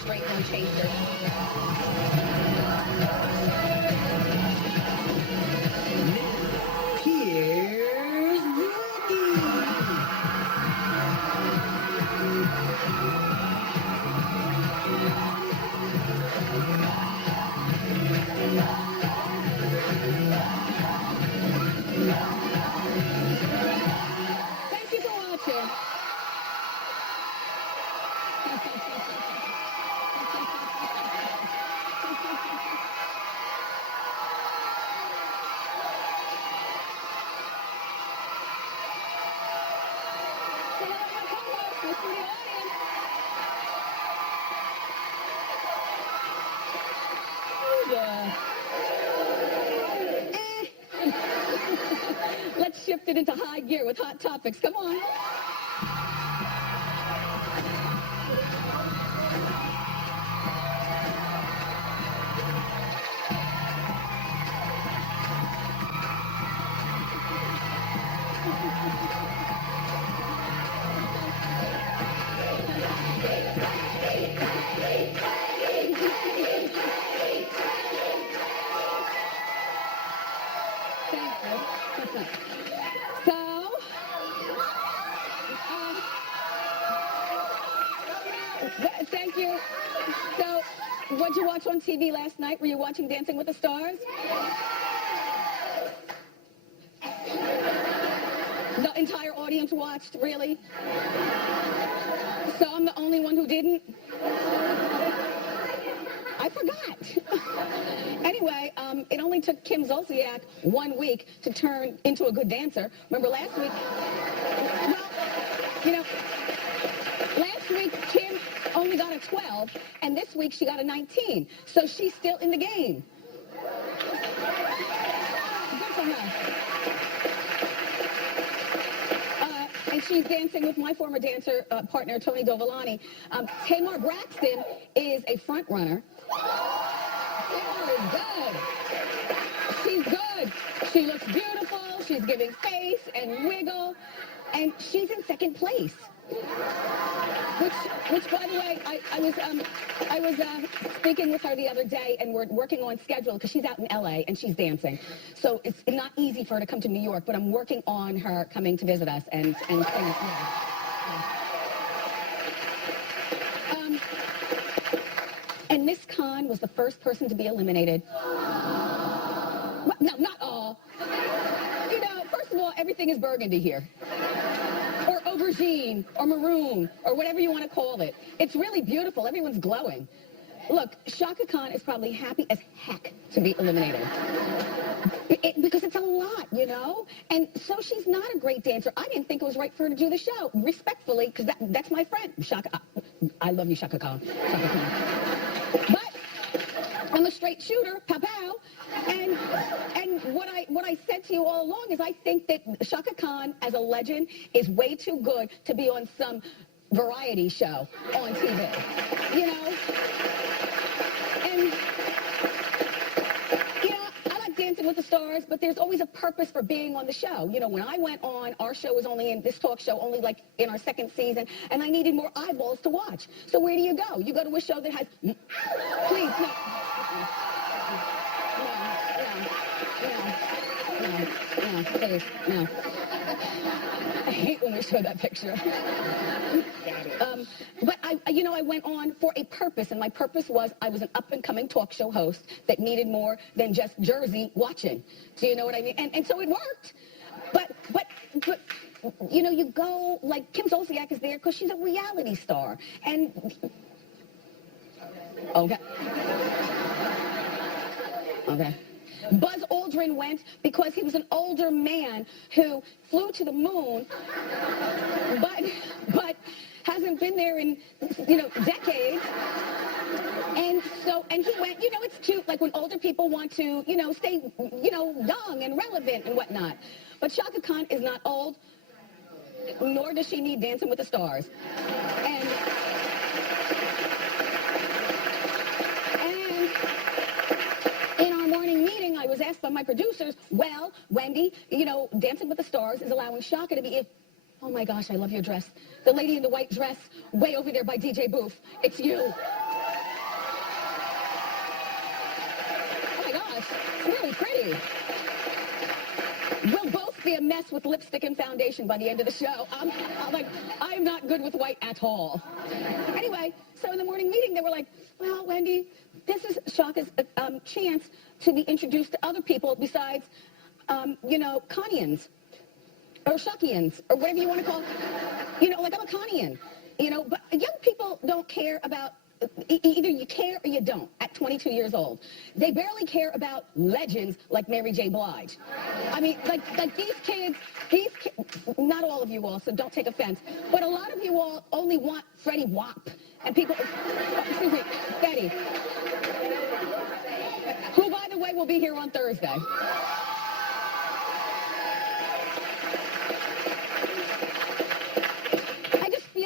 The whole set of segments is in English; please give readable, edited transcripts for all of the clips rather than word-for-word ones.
straight no chaser. Here's Thank you for watching. Let's shift it into high gear with hot topics. Come on. Thank you. So, what'd you watch on TV last night? Were you watching Dancing with the Stars? The entire audience watched, really? So I'm the only one who didn't? I forgot. Anyway, it only took Kim Zolciak 1 week to turn into a good dancer. Remember last week? Well, you know, last week Kim only got a 12, and this week she got a 19. So she's still in the game. Good for her. And she's dancing with my former dancer partner, Tony Dovolani. Tamar Braxton is a front runner. Oh, good. She's good. She looks beautiful. She's giving face and wiggle. And she's in second place. Which, by the way, I was speaking with her the other day, and we're working on schedule because she's out in LA and she's dancing. So it's not easy for her to come to New York, but I'm working on her coming to visit us and and Miss Khan was the first person to be eliminated. Well, no, not all. You know, first of all, everything is burgundy here. Or aubergine, or maroon, or whatever you want to call it. It's really beautiful. Everyone's glowing. Look, Chaka Khan is probably happy as heck to be eliminated. Because it's a lot, you know? And so she's not a great dancer. I didn't think it was right for her to do the show, respectfully, because that's my friend, Chaka. I love you, Chaka Khan. Chaka Khan. But I'm a straight shooter, pow-pow. And what I said to you all along is I think that Chaka Khan, as a legend, is way too good to be on some variety show on TV. You know? And, you know, I like Dancing with the Stars, but there's always a purpose for being on the show. You know, when I went on, our show was only in, this talk show, only like in our second season, and I needed more eyeballs to watch. So where do you go? You go to a show that has, please, no. No, please, no. I hate when we show that picture. But I went on for a purpose, and my purpose was I was an up-and-coming talk show host that needed more than just Jersey watching. Do you know what I mean? And so it worked. But you know, you go, like, Kim Zolciak is there because she's a reality star. And, okay. Buzz Aldrin went because he was an older man who flew to the moon, but hasn't been there in, you know, decades. And he went, you know, it's cute, like when older people want to, you know, stay, you know, young and relevant and whatnot. But Chaka Khan is not old, nor does she need Dancing with the Stars. And in our morning meeting, I was asked by my producers, well, Wendy, you know, Dancing with the Stars is allowing Chaka to be, oh my gosh, I love your dress. The lady in the white dress, way over there by DJ Booth. It's you. It's really pretty. We'll both be a mess with lipstick and foundation by the end of the show. I'm not good with white at all. Anyway, so in the morning meeting, they were like, well, Wendy, this is Shaka's chance to be introduced to other people besides, Connians or Shuckians or whatever you want to call, like I'm a Connian, but young people don't care about, either you care or you don't at 22 years old. They barely care about legends like Mary J. Blige. I mean, like these kids, not all of you all, so don't take offense, but a lot of you all only want Freddie Wap. And people, excuse me, Betty, who, by the way, will be here on Thursday.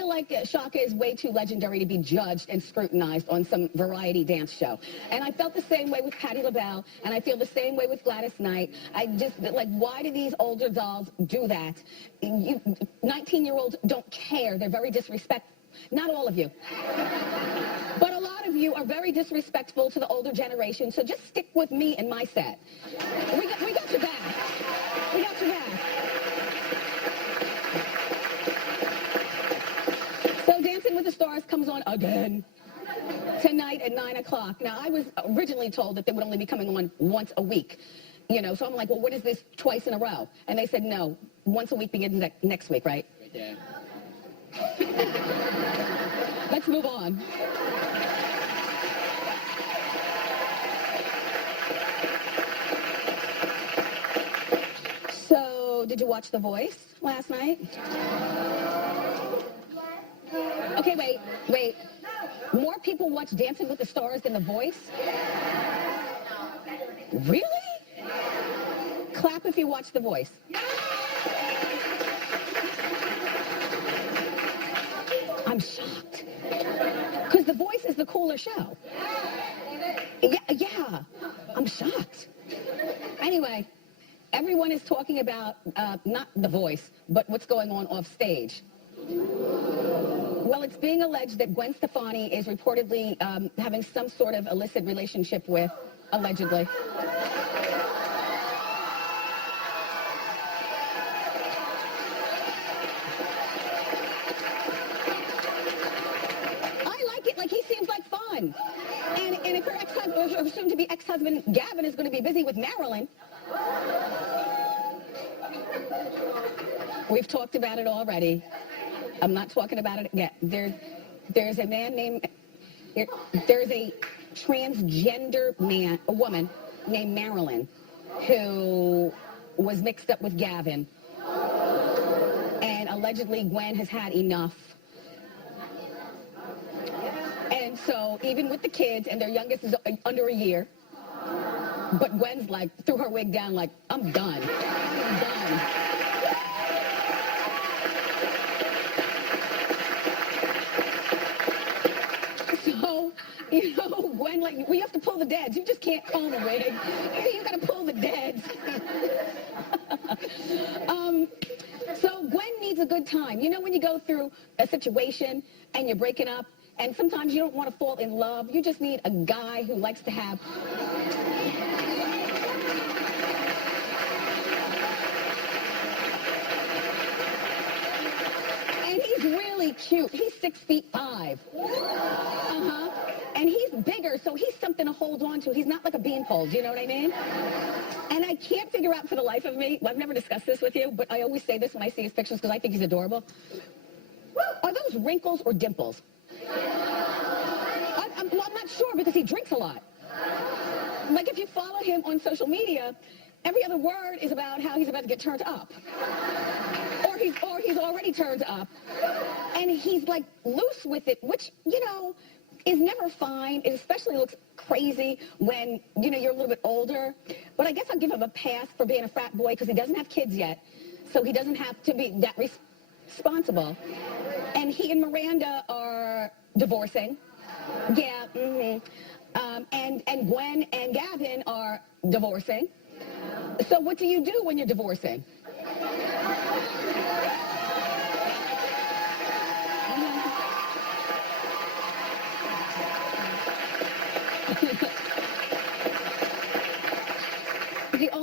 Like Shaka is way too legendary to be judged and scrutinized on some variety dance show. And I felt the same way with Patti LaBelle, and I feel the same way with Gladys Knight. I just, why do these older dolls do that? 19-year-olds don't care. They're very disrespectful. Not all of you. But a lot of you are very disrespectful to the older generation, so just stick with me and my set. We got your back. We got your back. So Dancing with the Stars comes on again tonight at 9 o'clock. Now, I was originally told that they would only be coming on once a week. So I'm like, well, what is this twice in a row? And they said, no, once a week begins next week, right? Yeah. Let's move on. So, did you watch The Voice last night? Okay, wait. More people watch Dancing with the Stars than The Voice? Really? Clap if you watch The Voice. I'm shocked. Because The Voice is the cooler show. Yeah, I'm shocked. Anyway, everyone is talking about not The Voice, but what's going on off stage. Well, it's being alleged that Gwen Stefani is reportedly having some sort of illicit relationship with, allegedly. I like it. Like, he seems like fun. And if her ex-husband, or soon-to-be ex-husband Gavin, is going to be busy with Marilyn, we've talked about it already. I'm not talking about it yet. There's a man named, there's a transgender woman named Marilyn who was mixed up with Gavin. And allegedly Gwen has had enough. And so even with the kids, and their youngest is under a year, but Gwen's like, threw her wig down like, I'm done. I'm done. Gwen, like, we have to pull the deads. You just can't comb a wig. You got to pull the deads. So Gwen needs a good time. When you go through a situation and you're breaking up, and sometimes you don't want to fall in love. You just need a guy who likes to have... And he's really cute. He's 6'5". Uh-huh. And he's bigger, so he's something to hold on to. He's not like a beanpole, do you know what I mean? And I can't figure out for the life of me, I've never discussed this with you, but I always say this when I see his pictures because I think he's adorable. Are those wrinkles or dimples? I'm not sure because he drinks a lot. Like, if you follow him on social media, every other word is about how he's about to get turned up. Or he's already turned up. And he's, like, loose with it, which, is never fine. It especially looks crazy when, you're a little bit older. But I guess I'll give him a pass for being a frat boy because he doesn't have kids yet. So he doesn't have to be that responsible. And he and Miranda are divorcing. Yeah, and Gwen and Gavin are divorcing. So what do you do when you're divorcing?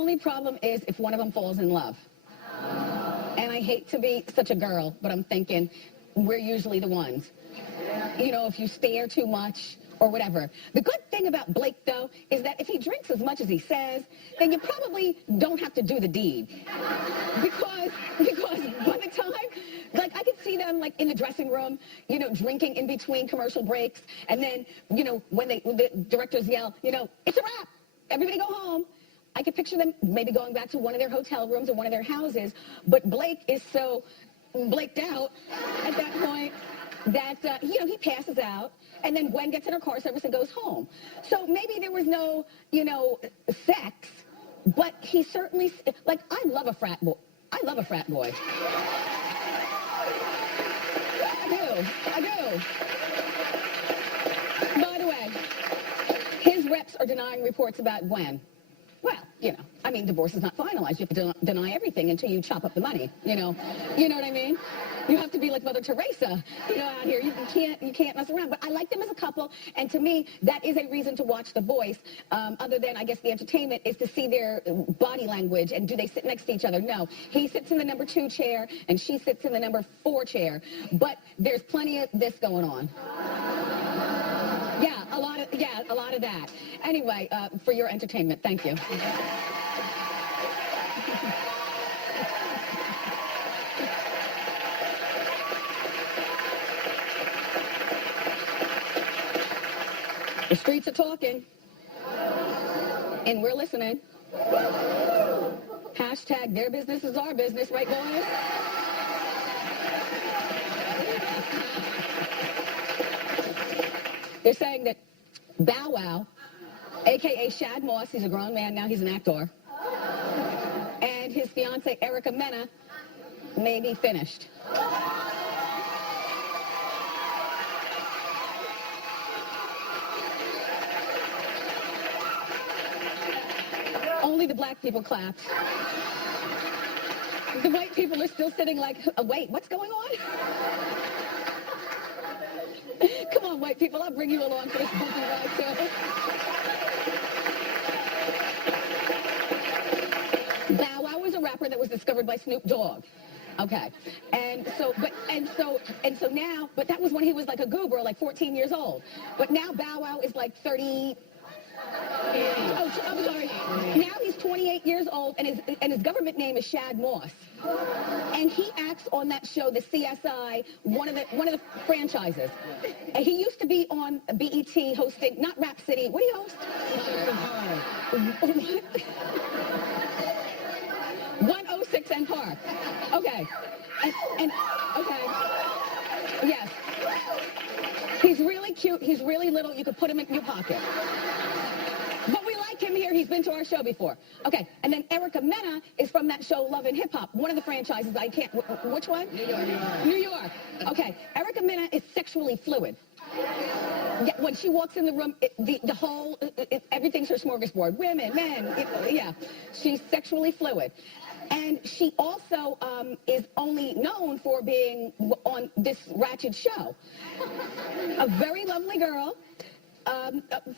only problem is if one of them falls in love. And I hate to be such a girl, but I'm thinking we're usually the ones. You know, if you stare too much or whatever. The good thing about Blake, though, is that if he drinks as much as he says, then you probably don't have to do the deed. Because by the time, like, I could see them, like, in the dressing room, you know, drinking in between commercial breaks, and then, you know, when the directors yell, you know, it's a wrap, everybody go home. I could picture them maybe going back to one of their hotel rooms or one of their houses, but Blake is so blaked out at that point that, you know, he passes out, and then Gwen gets in her car service and goes home. So maybe there was no, you know, sex, but he certainly, like, I love a frat boy. I love a frat boy. I do. By the way, his reps are denying reports about Gwen. Well, you know, I mean, divorce is not finalized. You have to deny everything until you chop up the money, you know. You know what I mean? You have to be like Mother Teresa, you know, out here. You can't mess around. But I like them as a couple, and to me, that is a reason to watch The Voice. Other than, I guess, the entertainment is to see their body language, and do they sit next to each other? No. He sits in the number 2 chair, and she sits in the number 4 chair. But there's plenty of this going on. Yeah, a lot of that. Anyway, for your entertainment, thank you. The streets are talking, and we're listening. Hashtag their business is our business, right, boys? They're saying that Bow Wow, a.k.a. Shad Moss, he's a grown man now, he's an actor, and his fiancée, Erica Mena, may be finished. Only the black people clapped. The white people are still sitting like, wait, what's going on? Come on, white people, I'll bring you along for this bumpy ride, too. Bow Wow was a rapper that was discovered by Snoop Dogg. Okay. And so now, but that was when he was like a goober, like 14 years old. But now Bow Wow is like 30. Oh, I'm sorry. Now he's 28 years old, and his government name is Shad Moss. And he acts on that show, the CSI, one of the franchises. And he used to be on BET hosting, not Rap City. What do you host? 106 and Park. Okay. And okay. Yes. He's really cute. He's really little. You could put him in your pocket. But we like him here. He's been to our show before. Okay. And then Erica Mena is from that show Love and Hip Hop. One of the franchises. I can't. Which one? New York. Okay. Erica Mena is sexually fluid. Yeah, when she walks in the room, everything's her smorgasbord. Women, men. Yeah. She's sexually fluid. And she also is only known for being on this ratchet show. A very lovely girl.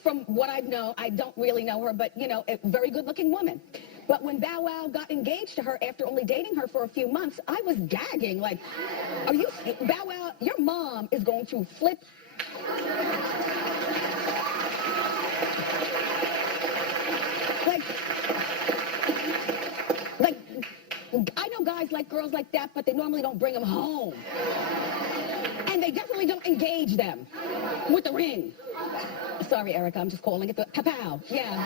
From what I know, I don't really know her, but, you know, a very good-looking woman. But when Bow Wow got engaged to her after only dating her for a few months, I was gagging. Like, Bow Wow, your mom is going to flip. Like, I know guys like girls like that, but they normally don't bring them home. And they definitely don't engage them with the ring. Sorry, Erica, I'm just calling it the kapow. Yeah.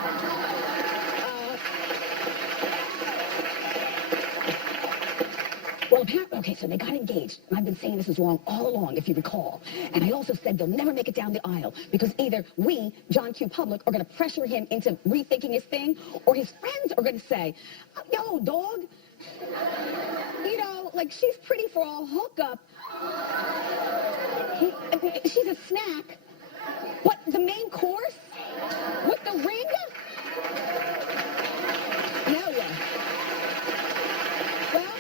Well, apparently, okay, so they got engaged. And I've been saying this is wrong all along, if you recall. And I also said they'll never make it down the aisle because either we, John Q. Public, are going to pressure him into rethinking his thing, or his friends are going to say, yo, dog, you know, like, she's pretty for a hookup. She's a snack. What, the main course? With the ring? No. Well,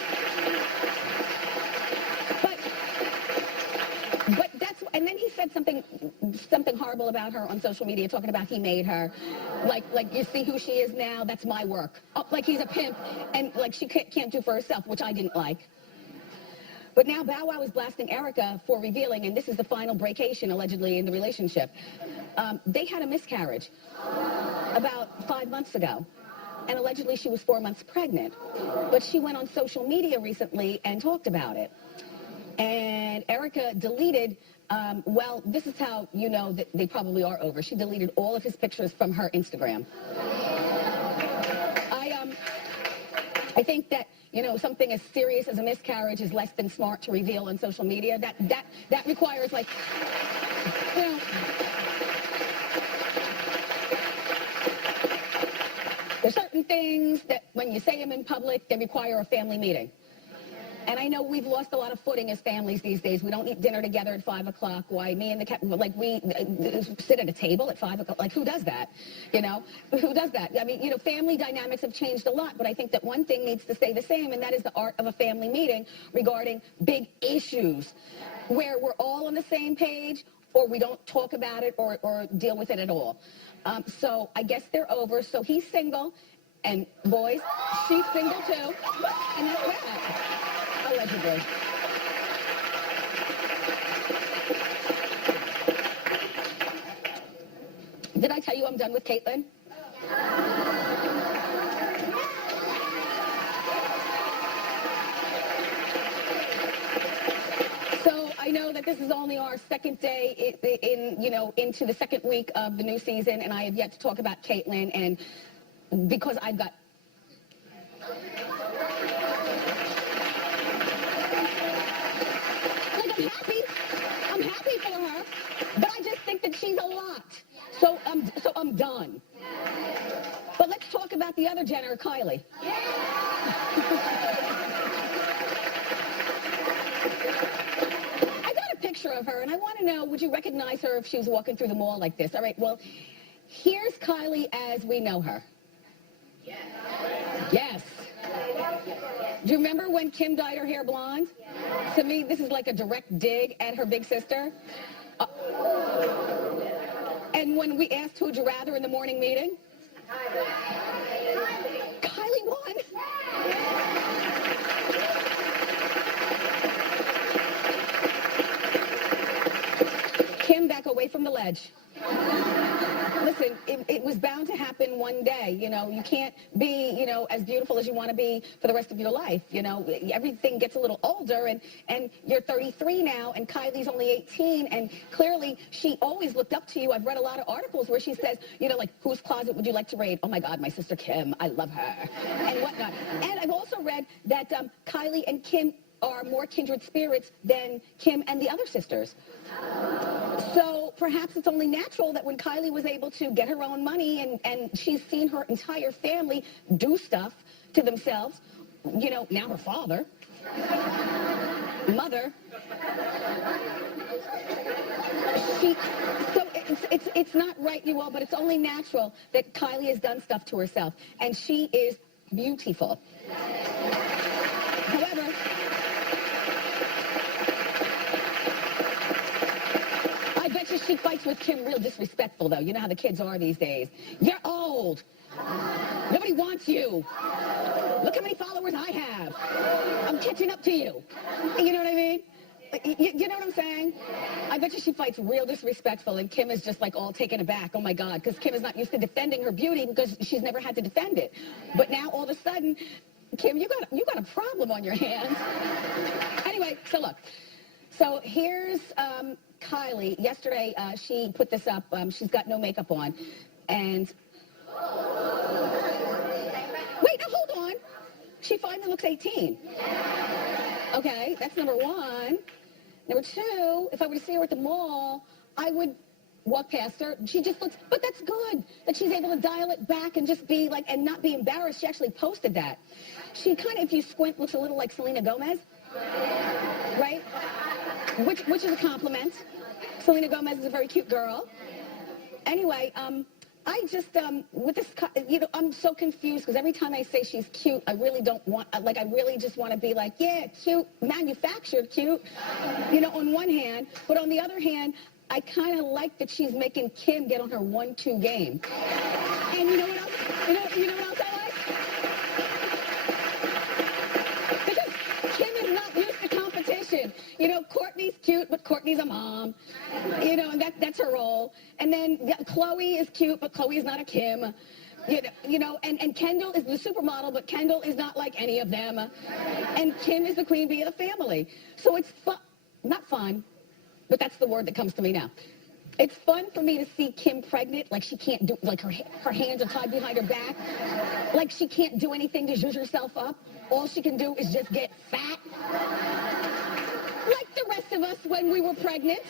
but that's, and then he said something horrible all about her on social media, talking about he made her. Like you see who she is now, that's my work. Oh, like he's a pimp, and like she can't do for herself, which I didn't like. But now Bow Wow is blasting Erica for revealing, and this is the final breakation, allegedly, in the relationship. They had a miscarriage about 5 months ago. And allegedly she was 4 months pregnant. But she went on social media recently and talked about it. And Erica deleted, well, this is how you know that they probably are over. She deleted all of his pictures from her Instagram. I think that, you know, something as serious as a miscarriage is less than smart to reveal on social media. That requires, like, you know, there's certain things that when you say them in public, they require a family meeting. And I know we've lost a lot of footing as families these days. We don't eat dinner together at 5 o'clock. Why, me and the cat, like, we sit at a table at 5 o'clock. Like, who does that? You know, who does that? I mean, you know, family dynamics have changed a lot, but I think that one thing needs to stay the same, and that is the art of a family meeting regarding big issues where we're all on the same page, or we don't talk about it or deal with it at all. So I guess they're over. So he's single, and boys, she's single too, and that's that. Allegedly. Did I tell you I'm done with Caitlyn? So I know that this is only our second day into the second week of the new season, and I have yet to talk about Caitlyn, and because I've got I'm happy for her, but I just think that she's a lot. So I'm done. But let's talk about the other Jenner, Kylie. I got a picture of her, and I want to know, would you recognize her if she was walking through the mall like this? All right, well, here's Kylie as we know her. Yes. Do you remember when Kim dyed her hair blonde? To me, this is like a direct dig at her big sister. And when we asked who'd you rather in the morning meeting? Kylie won. Kim, back away from the ledge. Listen, it was bound to happen one day. You know, you can't be, you know, as beautiful as you want to be for the rest of your life. You know, everything gets a little older, and you're 33 now, and Kylie's only 18, and clearly she always looked up to you. I've read a lot of articles where she says, you know, like, whose closet would you like to raid? Oh, my God, my sister Kim. I love her, and whatnot. And I've also read that Kylie and Kim are more kindred spirits than Kim and the other sisters. So perhaps it's only natural that when Kylie was able to get her own money and she's seen her entire family do stuff to themselves, you know, now her father, mother, so it's not right, you all, but it's only natural that Kylie has done stuff to herself, and she is beautiful. However, I bet you she fights with Kim real disrespectful, though. You know how the kids are these days. You're old. Nobody wants you. Look how many followers I have. I'm catching up to you. You know what I mean? You know what I'm saying? I bet you she fights real disrespectful, and Kim is just like all taken aback. Oh, my God, because Kim is not used to defending her beauty because she's never had to defend it. But now, all of a sudden, Kim, you got a problem on your hands. Anyway, so look. So here's Kylie. Yesterday, she put this up. She's got no makeup on. And wait, now hold on. She finally looks 18. Okay, that's number one. Number two, if I were to see her at the mall, I would walk past her. She just looks, but that's good that she's able to dial it back and just be like, and not be embarrassed. She actually posted that. She kind of, if you squint, looks a little like Selena Gomez, right? Which is a compliment. Selena Gomez is a very cute girl. Anyway, I just, with this, you know, I'm so confused because every time I say she's cute, I really don't want, like, I really just want to be like, yeah, cute, manufactured cute, you know, on one hand. But on the other hand, I kind of like that she's making Kim get on her 1-2 game. And you know what else? You know what else I like? Because Kim is not used to competition. You know, Courtney's cute, but Courtney's a mom. You know, and that's her role. And then Chloe is cute, but Chloe is not a Kim. You know, and Kendall is the supermodel, but Kendall is not like any of them. And Kim is the queen bee of the family. So it's fun, not fun, but that's the word that comes to me now. It's fun for me to see Kim pregnant, like she can't do, like her hands are tied behind her back, like she can't do anything to zhuzh herself up. All she can do is just get fat, like the rest of us when we were pregnant.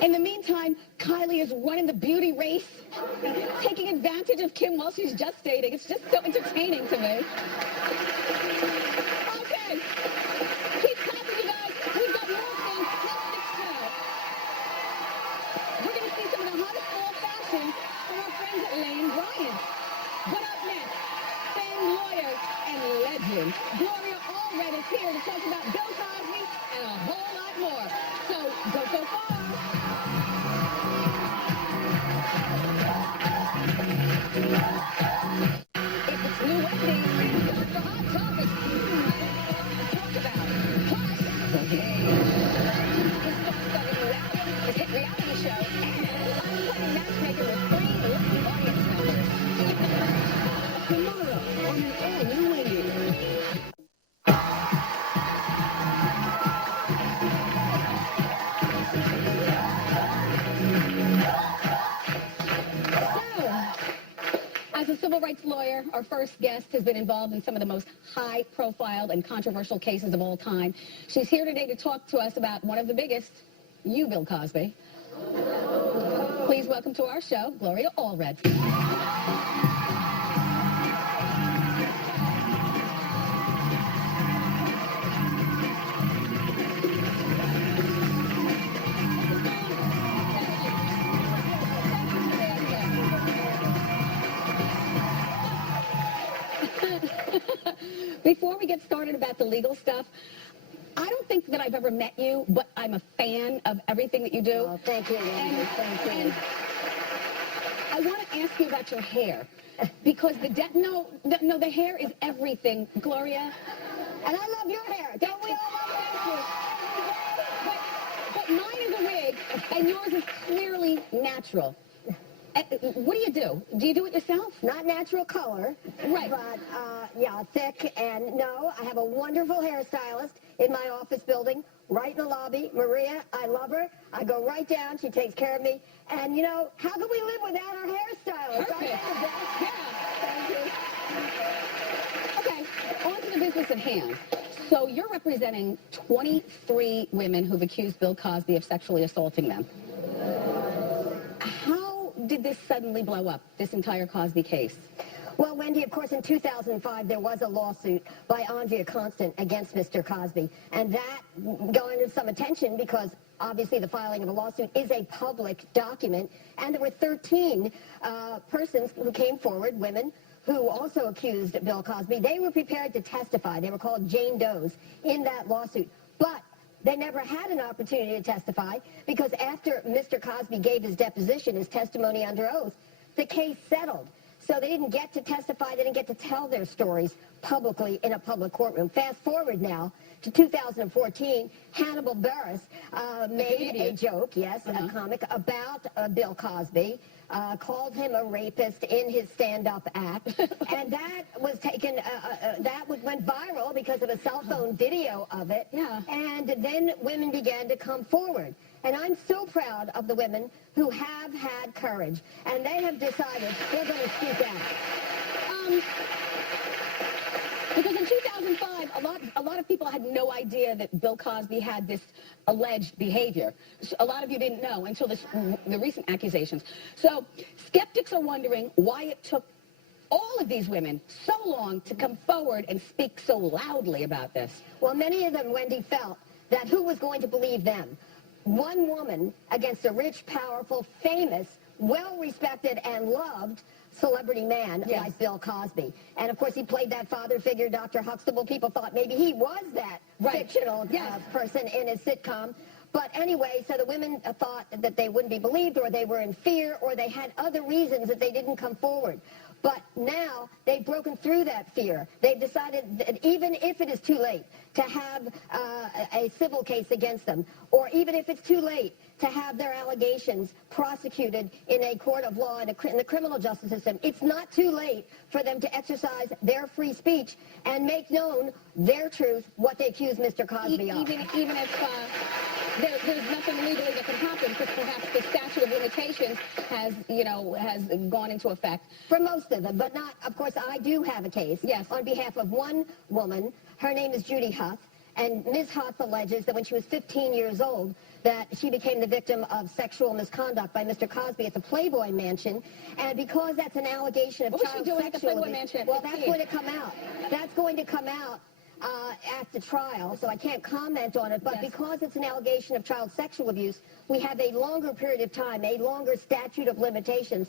In the meantime, Kylie is running the beauty race, taking advantage of Kim while she's gestating. It's just so entertaining to me. Okay, keep clapping, you guys. We've got more fantastic show. We're going to see some of the hottest fall fashions from our friends at Lane Bryant. But up next, famed lawyer and legend Gloria Allred is here to talk about Bill Cosby and a whole lot more. So go so far. If it's new Wendy, it's the hot topic. Talk about. Plus, okay. His hit reality show, and unplugged matchmaker with 3 lucky audience members. Tomorrow on an all-new Wendy. As a civil rights lawyer, our first guest has been involved in some of the most high-profile and controversial cases of all time. She's here today to talk to us about one of the biggest, you, Bill Cosby. Please welcome to our show, Gloria Allred. Before we get started about the legal stuff, I don't think that I've ever met you, but I'm a fan of everything that you do. Oh, thank you, Wendy. Thank you. And I want to ask you about your hair, because the hair is everything, Gloria. And I love your hair. Don't we all love it? But mine is a wig, and yours is clearly natural. What do you do? Do you do it yourself? Not natural color. Right. But, yeah, thick. And no, I have a wonderful hairstylist in my office building, right in the lobby. Maria, I love her. I go right down. She takes care of me. And, you know, how can we live without our hairstylist? Perfect. Yeah. Thank you. Okay, on to the business at hand. So you're representing 23 women who've accused Bill Cosby of sexually assaulting them. How did this suddenly blow up, this entire Cosby case? Well, Wendy, of course, in 2005, there was a lawsuit by Andrea Constant against Mr. Cosby. And that garnered some attention because, obviously, the filing of a lawsuit is a public document. And there were 13 persons who came forward, women, who also accused Bill Cosby. They were prepared to testify. They were called Jane Does in that lawsuit. But they never had an opportunity to testify because after Mr. Cosby gave his deposition, his testimony under oath, the case settled. So they didn't get to testify. They didn't get to tell their stories publicly in a public courtroom. Fast forward now to 2014, Hannibal Buress made a joke, yes, a comic, about Bill Cosby, called him a rapist in his stand-up act, and that was taken, went viral because of a cell phone video of it, and then women began to come forward. And I'm so proud of the women who have had courage, and they have decided they're going to speak out. Because in 2005, a lot of people had no idea that Bill Cosby had this alleged behavior. A lot of you didn't know until the recent accusations. So skeptics are wondering why it took all of these women so long to come forward and speak so loudly about this. Well, many of them, Wendy, felt that who was going to believe them? One woman against a rich, powerful, famous, well-respected and loved celebrity man like Bill Cosby. And, of course, he played that father figure, Dr. Huxtable. People thought maybe he was that fictional person in his sitcom. But anyway, so the women thought that they wouldn't be believed, or they were in fear, or they had other reasons that they didn't come forward. But now they've broken through that fear. They've decided that even if it is too late to have a civil case against them, or even if it's too late to have their allegations prosecuted in a court of law in the criminal justice system, it's not too late for them to exercise their free speech and make known their truth, what they accuse Mr. Cosby of. Even if there's nothing legally that can happen, because perhaps the statute of limitations has gone into effect. For most of them, but not, of course, I do have a case. Yes. On behalf of one woman. Her name is Judy Huth, and Ms. Huth alleges that when she was 15 years old, that she became the victim of sexual misconduct by Mr. Cosby at the Playboy Mansion, and because that's an allegation of child sexual abuse. What was she doing at the Playboy Mansion? Well, that's going to come out. That's going to come out at the trial, so I can't comment on it, but yes, because it's an allegation of child sexual abuse, we have a longer period of time, a longer statute of limitations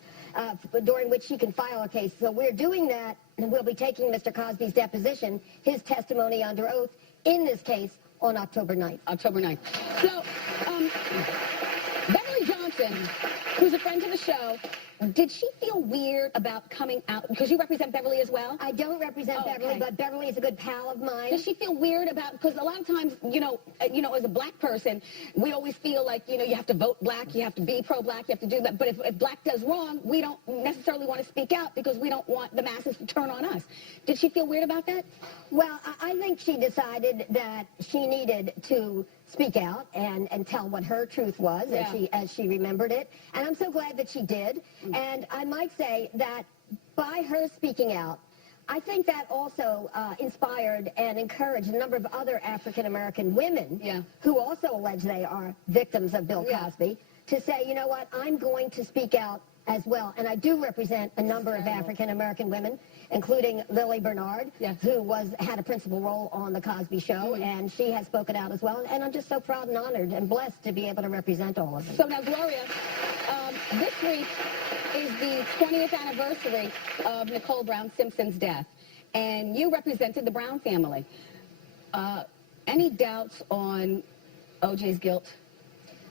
during which she can file a case. So we're doing that, and we'll be taking Mr. Cosby's deposition, his testimony under oath, in this case on October 9th. October 9th. So, Beverly Johnson, who's a friend to the show, did she feel weird about coming out? Because you represent Beverly as well? I don't represent Beverly, but Beverly is a good pal of mine. Does she feel weird about, because a lot of times, as a black person, we always feel like, you have to vote black, you have to be pro-black, you have to do that. But if black does wrong, we don't necessarily want to speak out because we don't want the masses to turn on us. Did she feel weird about that? Well, I think she decided that she needed to speak out and tell what her truth was, as she remembered it. And I'm so glad that she did. And I might say that by her speaking out, I think that also inspired and encouraged a number of other African-American women who also allege they are victims of Bill Cosby to say, you know what, I'm going to speak out as well. And I do represent a number of African-American women, including Lily Bernard, who had a principal role on The Cosby Show, and she has spoken out as well. And I'm just so proud and honored and blessed to be able to represent all of them. So now, Gloria, this week is the 20th anniversary of Nicole Brown Simpson's death, and you represented the Brown family. Any doubts on O.J.'s guilt?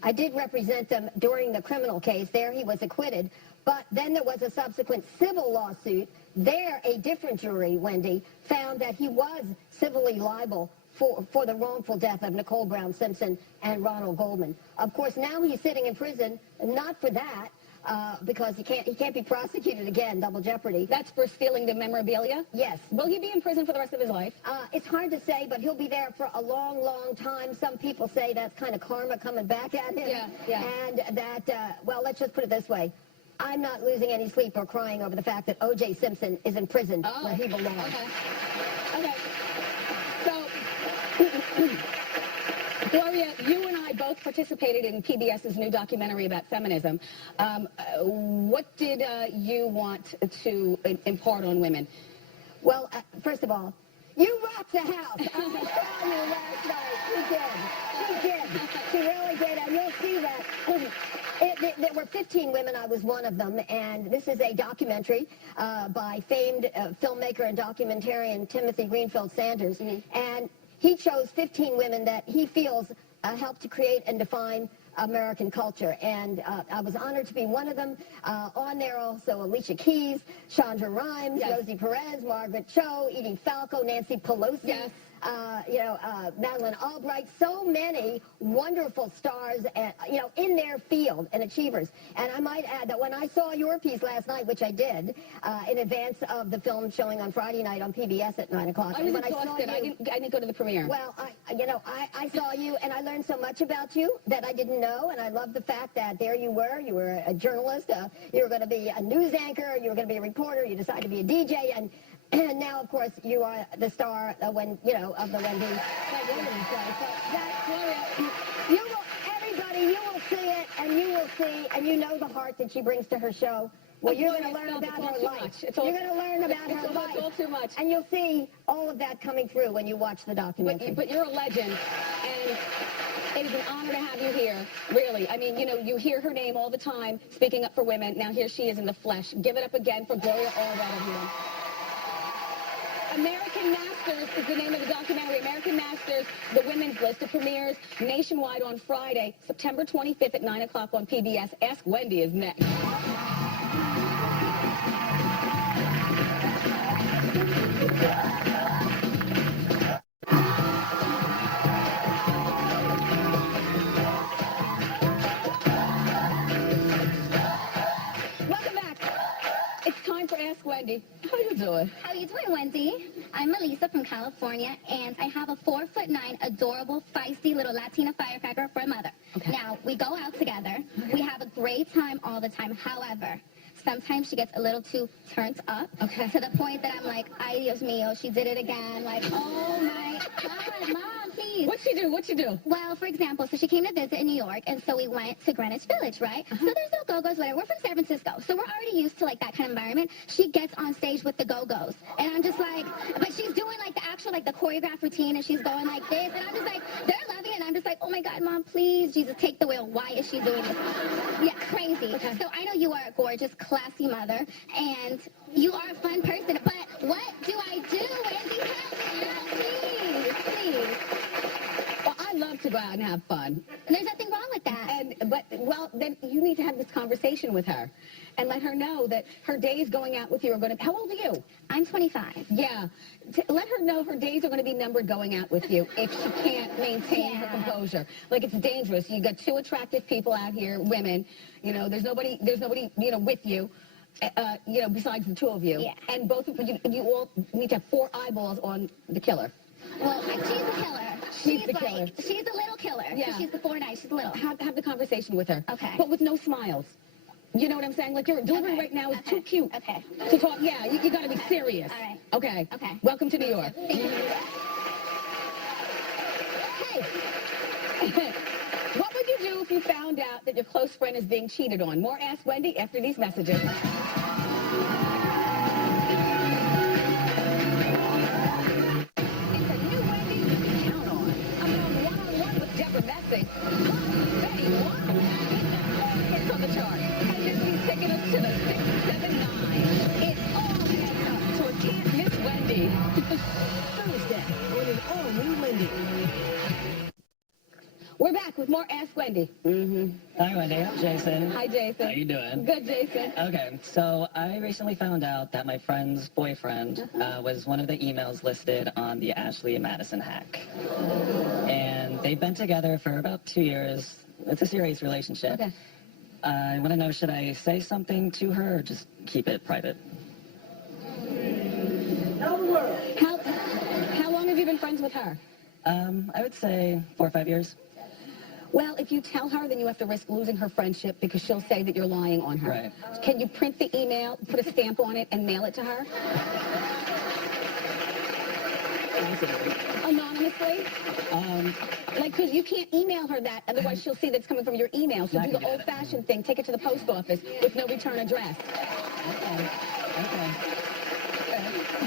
I did represent them during the criminal case. There he was acquitted. But then there was a subsequent civil lawsuit. There, a different jury, Wendy, found that he was civilly liable for the wrongful death of Nicole Brown Simpson and Ronald Goldman. Of course, now he's sitting in prison, not for that, because he can't be prosecuted again, double jeopardy. That's for stealing the memorabilia? Yes. Will he be in prison for the rest of his life? It's hard to say, but he'll be there for a long, long time. Some people say that's kind of karma coming back at him. And that, well, let's just put it this way. I'm not losing any sleep or crying over the fact that O.J. Simpson is in prison where he belongs. Okay. So, Gloria, you and I both participated in PBS's new documentary about feminism. What did you want to impart on women? Well, first of all, you rocked the house. I saw you last night. She did. She really did, and you'll see that. There were 15 women. I was one of them, and this is a documentary by famed filmmaker and documentarian Timothy Greenfield Sanders, and he chose 15 women that he feels helped to create and define American culture, and I was honored to be one of them. On there also Alicia Keys, Chandra Rhimes, Rosie Perez, Margaret Cho, Edie Falco, Nancy Pelosi, Madeleine Albright, so many wonderful stars, in their field and achievers. And I might add that when I saw your piece last night, which I did, in advance of the film showing on Friday night on PBS at 9 o'clock. I was exhausted. I didn't go to the premiere. Well, I saw you, and I learned so much about you that I didn't know, and I love the fact that there you were a journalist, you were going to be a news anchor, you were going to be a reporter, you decided to be a DJ, and now, of course, you are the star of the Wendy Williams Show. So Gloria, everybody, you will see it, and you will see, and you know the heart that she brings to her show. Well, you're going to learn about her life. You're going to learn about her life. It's all too much. And you'll see all of that coming through when you watch the documentary. But you're a legend, and it is an honor to have you here, really. I mean, you hear her name all the time, speaking up for women. Now here she is in the flesh. Give it up again for Gloria Allred, everyone. American Master. Masters is the name of the documentary, American Masters, the women's list. It premieres nationwide on Friday, September 25th at 9 o'clock on PBS. Ask Wendy is next. Welcome back. It's time for Ask Wendy. How you doing? How you doing, Wendy? I'm Melissa from California, and I have a 4'9", adorable, feisty little Latina firecracker for a mother. Okay. Now, we go out together. We have a great time all the time. However, sometimes she gets a little too turned up to the point that I'm like, ay, Dios mío, she did it again. Like, oh, my God, Mom, please. What'd she do? What'd she do? Well, for example, so she came to visit in New York, and so we went to Greenwich Village, right? So there's no go-go's, whatever. We're from San Francisco, so we're already used to, like, that kind of environment. She gets on stage with the go-go's, and I'm just like, but she's doing, like, the actual, like, the choreographed routine, and she's going like this, and I'm just like, they're loving it, and I'm just like, oh, my God, Mom, please, Jesus, take the wheel. Why is she doing this? Yeah, crazy. Okay. So I know you are a gorgeous, classy mother, and you are a fun person, but what do I do, Wendy? Help me out, please, please. Well, I love to go out and have fun. There's nothing wrong with that. Well, then you need to have this conversation with her and let her know that her days going out with you are going to... How old are you? I'm 25. Yeah. Let her know her days are going to be numbered going out with you if she can't maintain her Yeah. composure. Like, it's dangerous. You got two attractive people out here, women. You know, there's nobody, with you. Besides the two of you. Yeah. And both of you all need to have 4 eyeballs on the killer. Well, she's the killer. She's the killer. She's a little killer. Yeah. She's the 4'9". She's little. Have the conversation with her. Okay. But with no smiles. You know what I'm saying? Like, your delivery Okay. right now is Okay. too cute. Okay. To talk. Yeah, you got to be serious. All right. Okay. Okay. Welcome to New York. Thank you. Hey. What would you do if you found out that your close friend is being cheated on? More Ask Wendy after these messages. It's a new Wendy you can count on. I'm on one-on-one with Debmar-Mercury. Betty, what? It's on the chart. And this means taking us to the 679. It all adds up, so it can't miss Wendy. Thursday, with an all-new Wendy. We're back with more Ask Wendy. Hi, Wendy. I'm Jason. Hi, Jason. How you doing? Good, Jason. Okay, so I recently found out that my friend's boyfriend was one of the emails listed on the Ashley Madison hack. And they've been together for about 2 years. It's a serious relationship. Okay. I want to know, should I say something to her or just keep it private? Tell the world. How long have you been friends with her? I would say 4 or 5 years. Well, if you tell her, then you have to risk losing her friendship because she'll say that you're lying on her. Right. Can you print the email, put a stamp on it, and mail it to her? Anonymously? Like, because you can't email her that, otherwise she'll see that's coming from your email. So I do can the get it. old-fashioned thing, take it to the post office with no return address. Okay.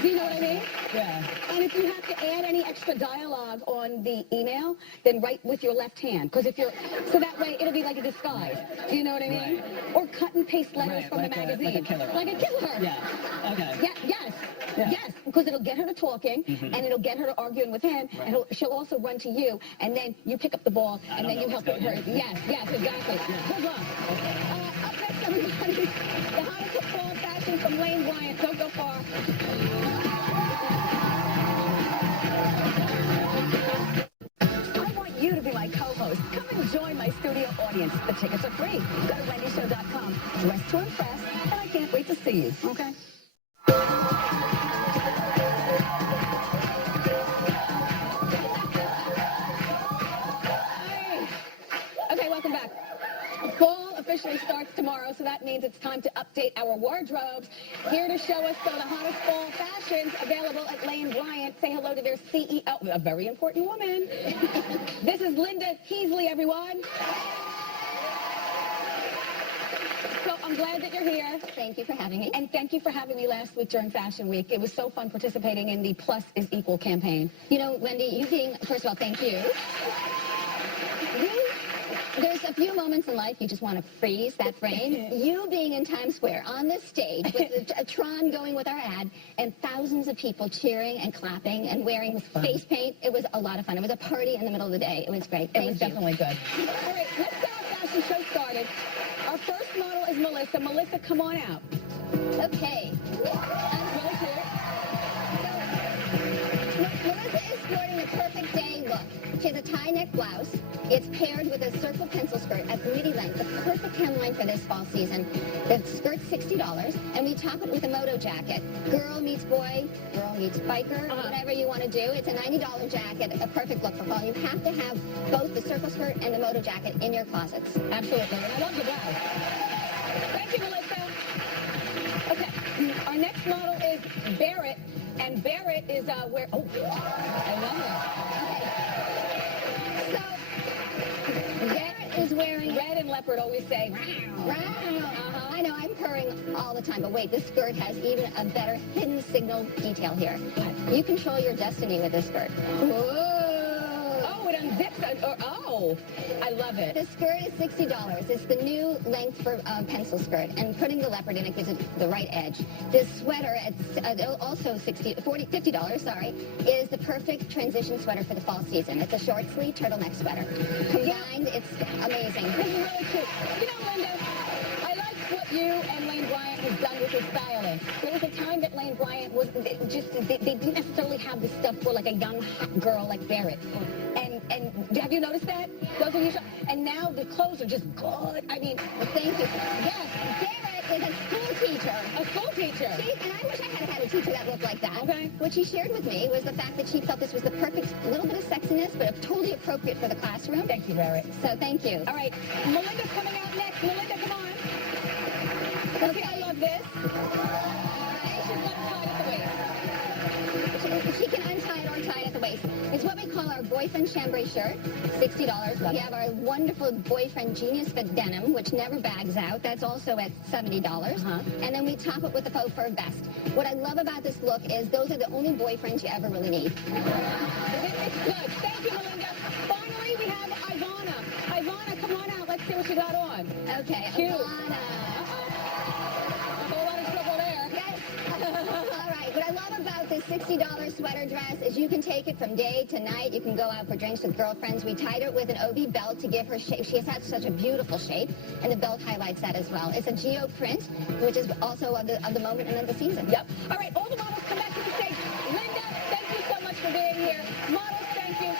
Do you know what I mean? Yeah. And if you have to add any extra dialogue on the email, then write with your left hand. Because if you're, so that way it'll be like a disguise. Do you know what I mean? Right. Or cut and paste letters Right, from like the a magazine. killer. Like a killer. Yeah. Okay. Yes. Yeah. Yes, because it'll get her to talking, and it'll get her to arguing with him, Right. and she'll also run to you, and then you pick up the ball, I and don't then know you help what's her. going on. Yes, exactly. Good luck. Up next, everybody, the hottest football fashion from Lane Bryant. Don't go far. I want you to be my co-host. Come and join my studio audience. The tickets are free. Go to wendyshow.com. Dress to impress, and I can't wait to see you. Okay? Okay, welcome back. Fall officially starts tomorrow, so that means it's time to update our wardrobes. Here to show us some of the hottest fall fashions available at Lane Bryant. Say hello to their CEO, a very important woman. This is Linda Heasley, everyone. So I'm glad that you're here. Thank you for having me. And thank you for having me last week during Fashion Week. It was so fun participating in the Plus is Equal campaign. You know, Wendy, you being, first of all, thank you. There's a few moments in life you just want to freeze that frame. You being in Times Square on this stage with a Tron going with our ad and thousands of people cheering and clapping and wearing face paint. It was a lot of fun. It was a party in the middle of the day. It was great. It was definitely good. All right, let's get our fashion show started. Our first model is Melissa. Melissa, come on out. Okay. Really cool. Melissa is sporting the perfect day look. She has a tie-neck blouse. It's paired with a circle pencil skirt at midi length, the perfect hemline for this fall season. The skirt's $60, and we top it with a moto jacket. Girl meets boy, girl meets biker, whatever you want to do. It's a $90 jacket, a perfect look for fall. You have to have both the circle skirt and the moto jacket in your closets. Absolutely. And I love the blouse. Thank you, Melissa. Okay, our next model is Barrett, and Barrett is where? Oh, I love it. So, Barrett is wearing Red and leopard always say, I know, I'm purring all the time, but wait, this skirt has even a better hidden signal detail here. You control your destiny with this skirt. Whoa. Oh, it unzips. I love it. The skirt is $60. It's the new length for pencil skirt, and putting the leopard in it gives it the right edge. This sweater, it's also $50, sorry, is the perfect transition sweater for the fall season. It's a short sleeve turtleneck sweater. Combined, it's amazing. This is really cute. You know, Linda, I like what you and Lane Bryant has done with his styling. There was a time that Lane Bryant was they didn't necessarily have the stuff for like a young hot girl like Barrett. And have you noticed that? Those of you, and now the clothes are just good. I mean, Thank you. Yes, Barrett is a school teacher. a school teacher. And I wish I had a teacher that looked like that. Okay. What she shared with me was the fact that she felt this was the perfect little bit of sexiness, but totally appropriate for the classroom. Thank you, Barrett. So thank you. All right, Melinda's coming out next. Melinda, come on. Okay, I love this. And she's got it tied at the waist. She can untie it or tie it at the waist. It's what we call our boyfriend chambray shirt, $60. We have our wonderful boyfriend genius fit denim, which never bags out. That's also at $70. And then we top it with the faux fur vest. What I love about this look is those are the only boyfriends you ever really need. It's good. Thank you, Melinda. Finally, we have Ivana. Ivana, come on out. Let's see what you got on. Okay, Cute. Ivana. A whole lot of trouble there. Yes. All right. What I love about this $60 sweater dress is you can take it from day to night. You can go out for drinks with girlfriends. We tied her with an OB belt to give her shape. She has had such a beautiful shape, and the belt highlights that as well. It's a geo print, which is also of the moment and of the season. Yep. All right, all the models come back to the stage. Linda, thank you so much for being here. Models, thank you.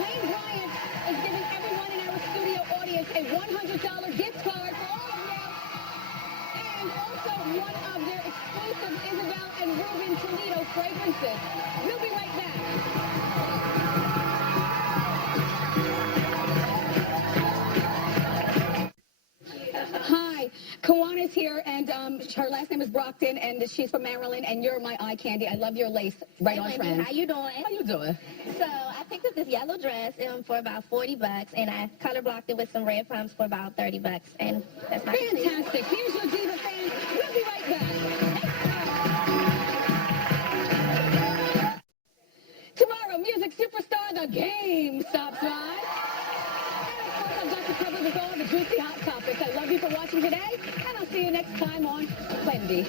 Lane Bryant is giving everyone in our studio audience a $100 gift card for all of you. And also one of their exclusive Isabel and Ruben Toledo fragrances. We'll be right back. Hi, Kawana's here, and her last name is Brockton, and she's from Maryland, and you're my eye candy. I love your lace, right on trend. How you doing? How you doing? So I picked up this yellow dress for about $40, and I color blocked it with some red pumps for about $30, and that's my Fantastic. Here's your Diva fan. We'll be right back. Tomorrow, music superstar The Game stops by. And of course, I've got to cover with all the juicy hot topics. I love you for watching today, and I'll see you next time on Wendy.